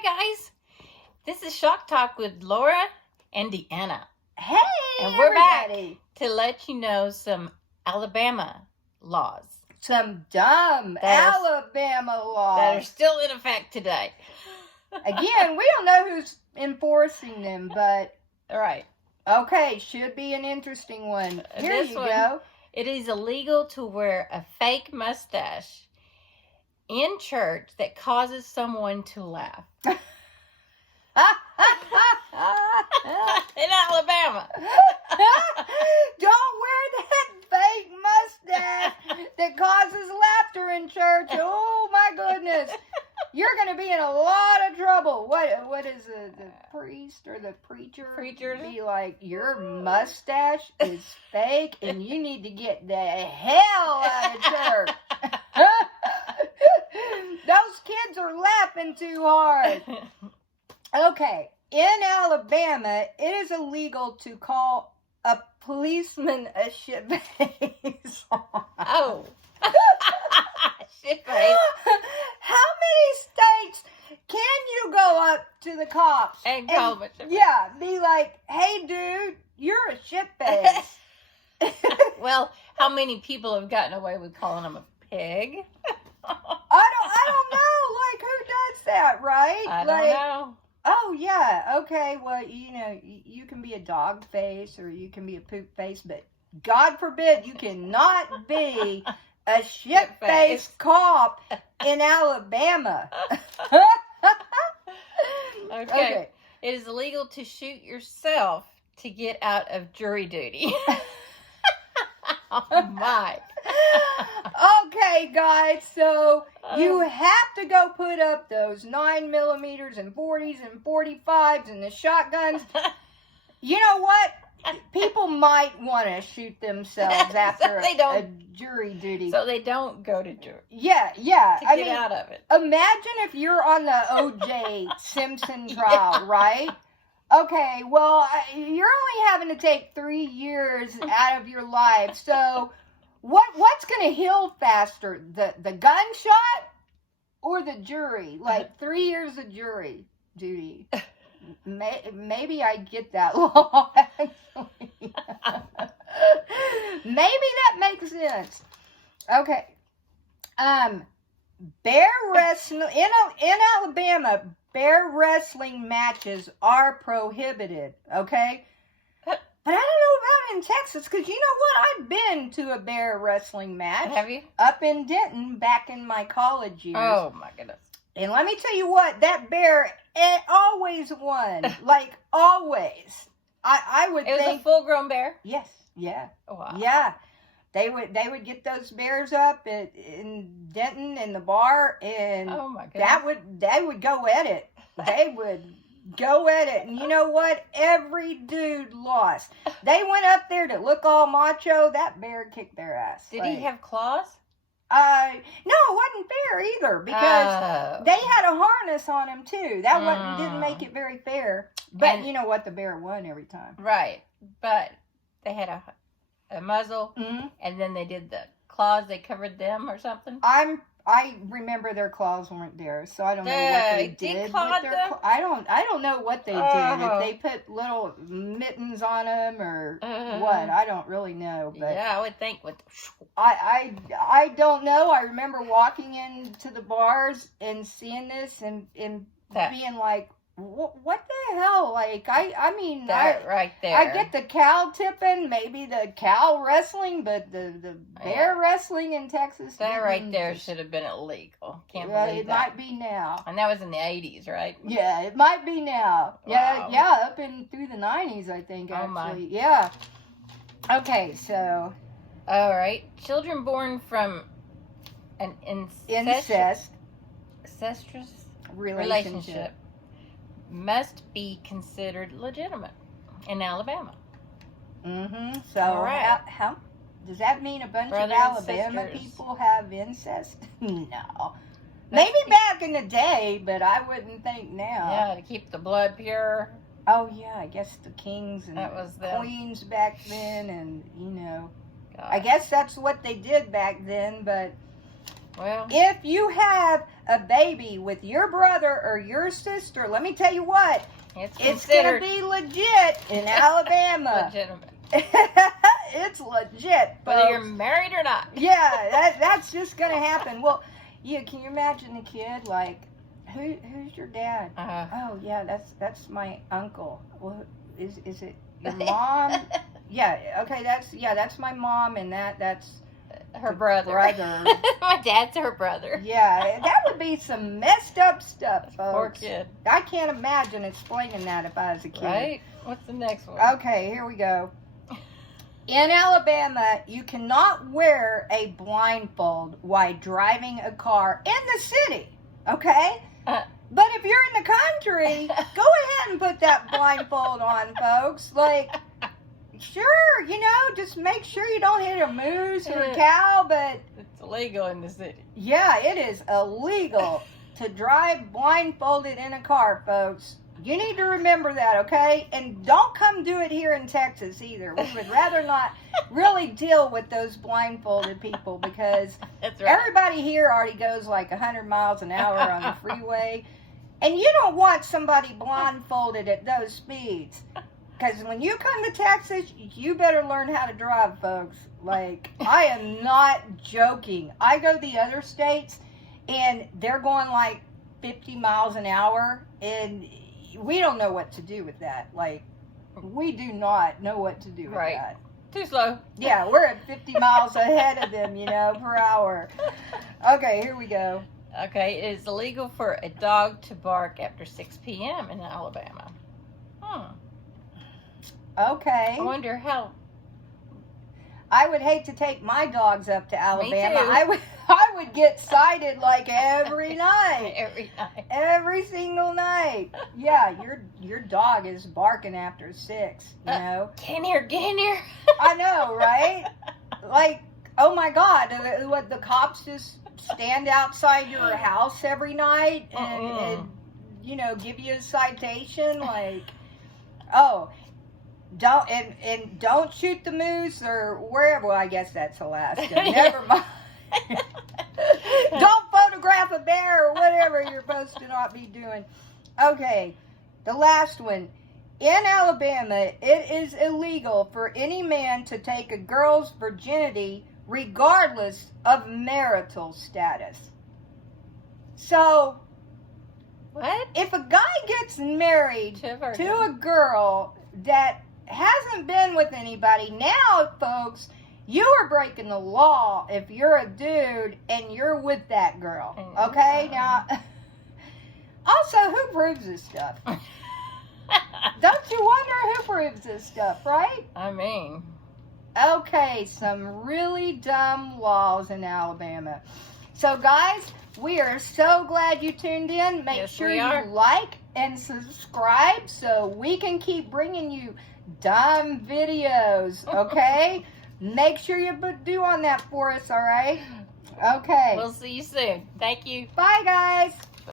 Hi, guys. This is Shock Talk with Laura and Deanna. Hey, and we're everybody. back to let you know some Alabama laws. Some dumb Alabama laws. That are still in effect today. Again, we don't know who's enforcing them, but... All right. Okay, should be an interesting one. Here you go. It is illegal to wear a fake mustache in church that causes someone to laugh. In Alabama. Don't wear that fake mustache that causes laughter in church. Oh my goodness. You're going to be in a lot of trouble. What is the priest or the preacher? Be like, your mustache is fake and you need to get the hell out of church. Those kids are laughing too hard. Okay, in Alabama, it is illegal to call a policeman a shitface. Oh. Shitface. How many states can you go up to the cops and call them a shitface? Yeah, be like, hey, dude, you're a shitface. Well, how many people have gotten away with calling them a pig? I don't know. Like, who does that, right? I don't know. Oh, yeah. Okay, well, you can be a dog face or you can be a poop face, but God forbid you cannot be a shit-faced cop in Alabama. Okay. It is illegal to shoot yourself to get out of jury duty. Oh, my. Okay, guys, so you have to go put up those 9mm and 40s and 45s and the shotguns. You know what? People might want to shoot themselves after a jury duty. So they don't go to jury. Yeah. To get out of it. Imagine if you're on the O.J. Simpson trial, right? Okay, well, you're only having to take 3 years out of your life, so... What's going to heal faster, the gunshot or the jury? Like 3 years of jury duty. Maybe I get that law, actually. Maybe that makes sense. Okay. Bear wrestling in Alabama. Bear wrestling matches are prohibited. Okay. But I don't know about in Texas, because you know what? I've been to a bear wrestling match. Have you? Up in Denton back in my college years. Oh, my goodness. And let me tell you what, that bear always won. Like, always. I would think... It was a full-grown bear? Yes. Yeah. Oh, wow. Yeah. They would get those bears up in Denton in the bar, and oh my goodness. They would go at it. They would... go at it. And you know what? Every dude lost. They went up there to look all macho. That bear kicked their ass. Did he have claws? No, it wasn't fair either, because they had a harness on him too. That didn't make it very fair. But you know what? The bear won every time. Right. But they had a muzzle, and then they did the claws. They covered them or something. I remember their claws weren't there, so I don't know what they did with their claws. I don't know what they did. If they put little mittens on them or what, I don't really know. But yeah, I would think with. I don't know. I remember walking into the bars and seeing this and being like, what the hell? Like, I mean, that right there. I get the cow tipping, maybe the cow wrestling, but the bear wrestling in Texas. That right there should have been illegal. Can't believe it that. Might be now. And that was in the 80s, right? Yeah, it might be now. Wow. Yeah, up through the 90s, I think, actually. Oh, my. Yeah. Okay, so. All right. Children born from an incestuous relationship must be considered legitimate in Alabama. So, how does that mean? A bunch of Alabama people have incest? No. Maybe back in the day, but I wouldn't think now. Yeah, to keep the blood pure. Oh, yeah, I guess the kings and queens back then, and, God. I guess that's what they did back then, but Well, if you have a baby with your brother or your sister, let me tell you what, it's going to be legit in Alabama. Legitimate. It's legit, folks. Whether you're married or not. Yeah, that's just going to happen. Well, yeah, can you imagine the kid, like, who's your dad? Oh, yeah, that's my uncle. Well, is it your mom? Yeah, okay, that's my mom, and that's her brother. My dad's her brother. Yeah, that would be some messed up stuff, folks. Poor kid. I can't imagine explaining that if I was a kid. Right? What's the next one? Okay, here we go. In Alabama, you cannot wear a blindfold while driving a car in the city, okay? But if you're in the country, go ahead and put that blindfold on, folks. Like, sure, just make sure you don't hit a moose or a cow, but... It's illegal in the city. Yeah, it is illegal to drive blindfolded in a car, folks. You need to remember that, okay? And don't come do it here in Texas either. We would rather not really deal with those blindfolded people because That's right. Everybody here already goes like 100 miles an hour on the freeway. And you don't want somebody blindfolded at those speeds. Because when you come to Texas, you better learn how to drive, folks. Like, I am not joking. I go to the other states, and they're going like 50 miles an hour, and we don't know what to do with that. Like, we do not know what to do with that. Too slow. Yeah, we're at 50 miles ahead of them, per hour. Okay, here we go. Okay, it is illegal for a dog to bark after 6 p.m. in Alabama. Okay. I wonder how. I would hate to take my dogs up to Alabama. Me too. I would get cited like every night. Every night. Every single night. Yeah, your dog is barking after 6, Get in here, get in here. I know, right? Like, oh my God, what, the cops just stand outside your house every night and give you a citation? Like, oh, don't shoot the moose or wherever. Well, I guess that's Alaska. Never mind. Don't photograph a bear or whatever you're supposed to not be doing. Okay, the last one. In Alabama, it is illegal for any man to take a girl's virginity regardless of marital status. So, what? If a guy gets married to a girl that hasn't been with anybody, now, folks, you are breaking the law if you're a dude and you're with that girl. Okay? Now, also, who proves this stuff? Don't you wonder who proves this stuff, right? I mean. Okay, some really dumb laws in Alabama. So, guys, we are so glad you tuned in. Make sure you like and subscribe so we can keep bringing you dumb videos, okay? Make sure you do on that for us, all right? Okay. We'll see you soon. Thank you. Bye, guys.